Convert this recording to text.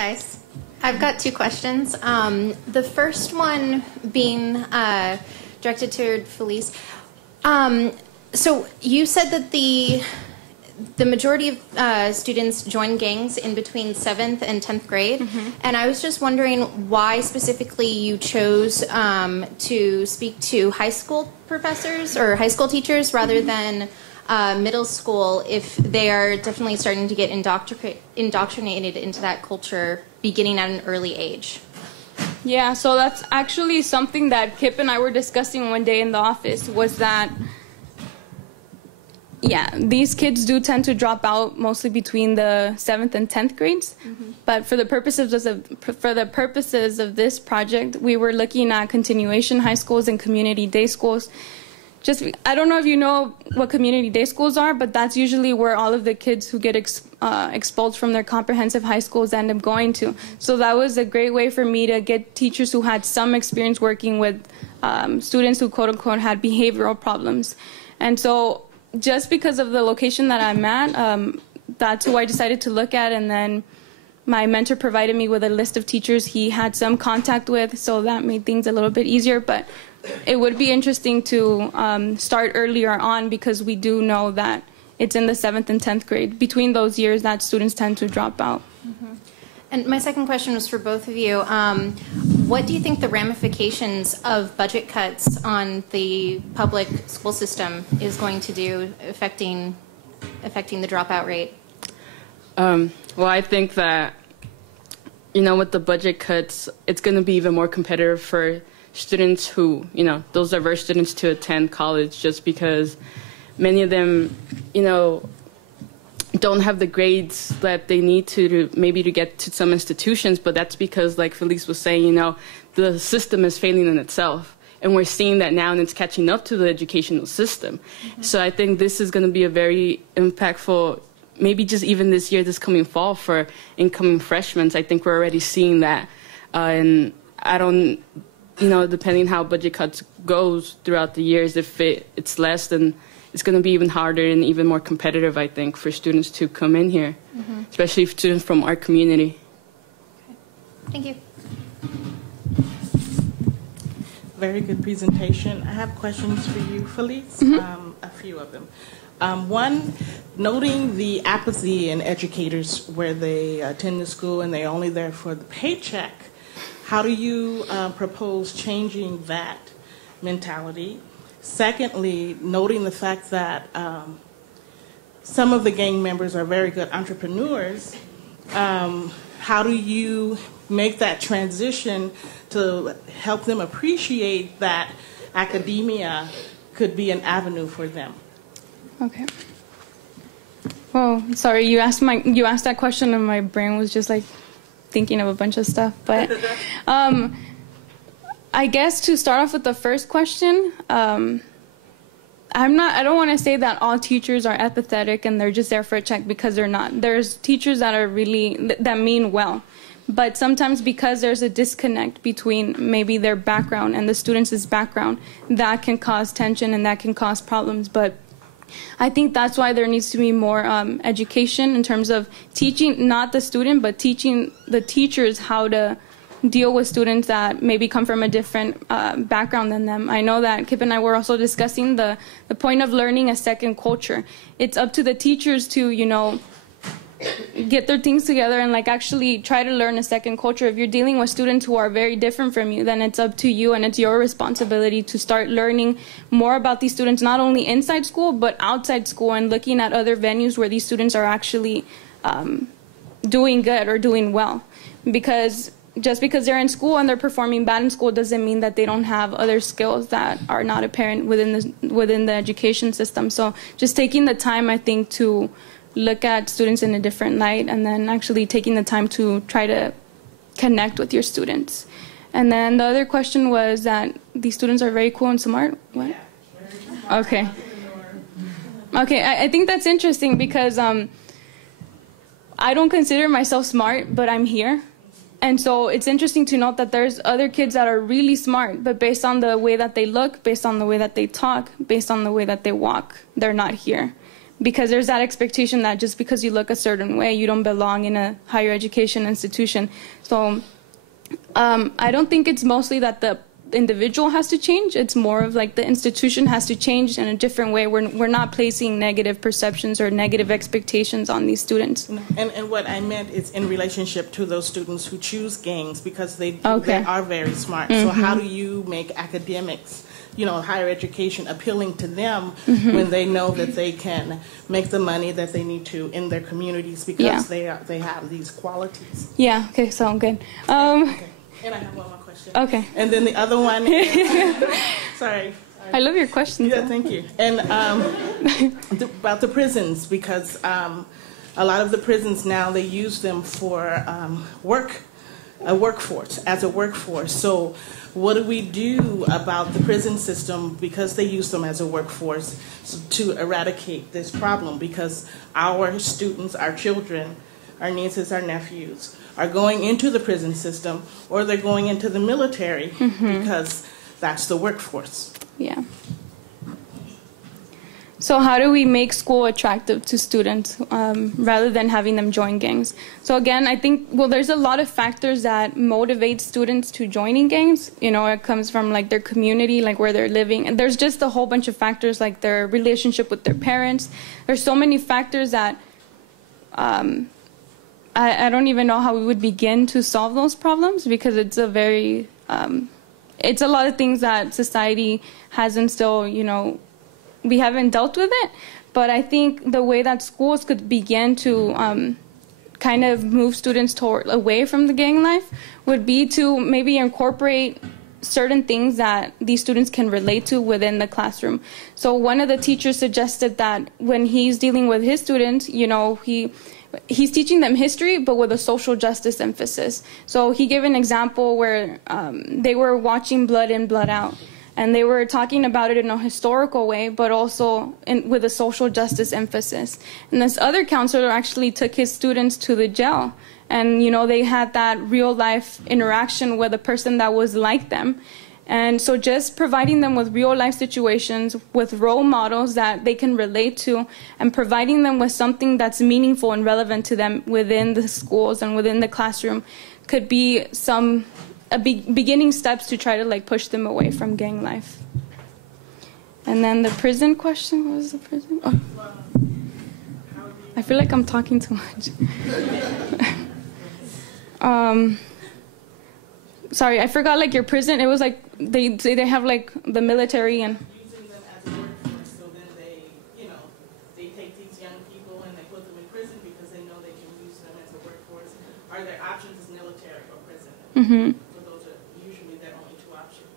guys. I've got two questions. The first one being directed toward Felice. So you said that the majority of students join gangs in between 7th and 10th grade, and I was just wondering why specifically you chose to speak to high school professors or high school teachers rather than middle school, if they are definitely starting to get indoctrinated into that culture beginning at an early age. Yeah, so that's actually something that Kip and I were discussing one day in the office, was that, yeah, these kids do tend to drop out mostly between the 7th and 10th grades. But for the purposes of this project, we were looking at continuation high schools and community day schools. I don't know if you know what community day schools are, but that's usually where all of the kids who get expelled from their comprehensive high schools end up going to. So that was a great way for me to get teachers who had some experience working with students who quote-unquote had behavioral problems. And so just because of the location that I'm at, that's who I decided to look at, and then my mentor provided me with a list of teachers he had some contact with, so that made things a little bit easier. But it would be interesting to start earlier on, because we do know that it's in the 7th and 10th grade, between those years, that students tend to drop out. And my second question was for both of you. What do you think the ramifications of budget cuts on the public school system is going to do affecting the dropout rate? Well, I think that, with the budget cuts, it's going to be even more competitive for students who, those diverse students to attend college, just because many of them, don't have the grades that they need to get to some institutions. But that's because, like Felice was saying, the system is failing in itself. And we're seeing that now, and it's catching up to the educational system. So I think this is going to be a very impactful, maybe just even this year, this coming fall, for incoming freshmen. I think we're already seeing that. And I don't, depending how budget cuts goes throughout the years, if it's less, then it's going to be even harder and even more competitive, I think, for students to come in here, especially students from our community. Okay. Thank you. Very good presentation. I have questions for you, Felice, a few of them. One, noting the apathy in educators where they attend the school and they're only there for the paycheck, how do you propose changing that mentality? Secondly, noting the fact that some of the gang members are very good entrepreneurs, how do you make that transition to help them appreciate that academia could be an avenue for them? Okay. Well, sorry, you asked that question and my brain was just like thinking of a bunch of stuff. But I guess to start off with the first question, I don't want to say that all teachers are empathetic and they're just there for a check, because they're not. There's teachers that are that mean well. But sometimes, because there's a disconnect between maybe their background and the students' background, that can cause tension and that can cause problems. But I think that's why there needs to be more education in terms of teaching, not the student, but teaching the teachers how to deal with students that maybe come from a different background than them. I know that Kip and I were also discussing the point of learning a second culture. It's up to the teachers to, get their things together and actually try to learn a second culture. If you're dealing with students who are very different from you, then it's up to you and it's your responsibility to start learning more about these students, not only inside school, but outside school, and looking at other venues where these students are actually doing good or doing well. Because just because they're in school and they're performing bad in school doesn't mean that they don't have other skills that are not apparent within the education system. So just taking the time, I think, to look at students in a different light, and then actually taking the time to try to connect with your students. And then the other question was that these students are very cool and smart. What? Okay. Okay, I think that's interesting, because I don't consider myself smart, but I'm here. And so it's interesting to note that there's other kids that are really smart, but based on the way that they look, based on the way that they talk, based on the way that they walk, they're not here. because there's that expectation that just because you look a certain way, you don't belong in a higher education institution. So I don't think it's mostly that the individual has to change. It's more of like the institution has to change in a different way. We're not placing negative perceptions or negative expectations on these students. And what I meant is in relationship to those students who choose gangs, because they are very smart. So how do you make academics, higher education appealing to them when they know that they can make the money that they need to in their communities because they have these qualities? Yeah, okay, sound good. Okay. And I have one more question. Okay. And then the other one is, sorry. I love your questions. Yeah, thank you. And about the prisons, because a lot of the prisons now, they use them for as a workforce. So what do we do about the prison system, because they use them as a workforce, to eradicate this problem? Because our students, our children, our nieces, our nephews are going into the prison system, or they're going into the military because that's the workforce. Yeah. So how do we make school attractive to students rather than having them join gangs? So again, I think, there's a lot of factors that motivate students to joining gangs. It comes from like their community, like where they're living. And there's just a whole bunch of factors, like their relationship with their parents. There's so many factors that I don't even know how we would begin to solve those problems, because it's a very, it's a lot of things that society hasn't still, we haven't dealt with it. But I think the way that schools could begin to kind of move students away from the gang life would be to maybe incorporate certain things that these students can relate to within the classroom. So one of the teachers suggested that when he's dealing with his students, he's teaching them history, but with a social justice emphasis. So he gave an example where they were watching Blood In, Blood Out, and they were talking about it in a historical way, but also with a social justice emphasis. And this other counselor actually took his students to the jail, and they had that real life interaction with a person that was like them. And so just providing them with real life situations, with role models that they can relate to, and providing them with something that's meaningful and relevant to them within the schools and within the classroom could be beginning steps to try to push them away from gang life. And then the prison question, what was the prison? Oh. I feel like I'm talking too much. Sorry, I forgot your prison. It was they have the military and using them as a workforce, so then they take these young people and they put them in prison because they know they can use them as a workforce. Are their options military or prison? So those are usually their only two options.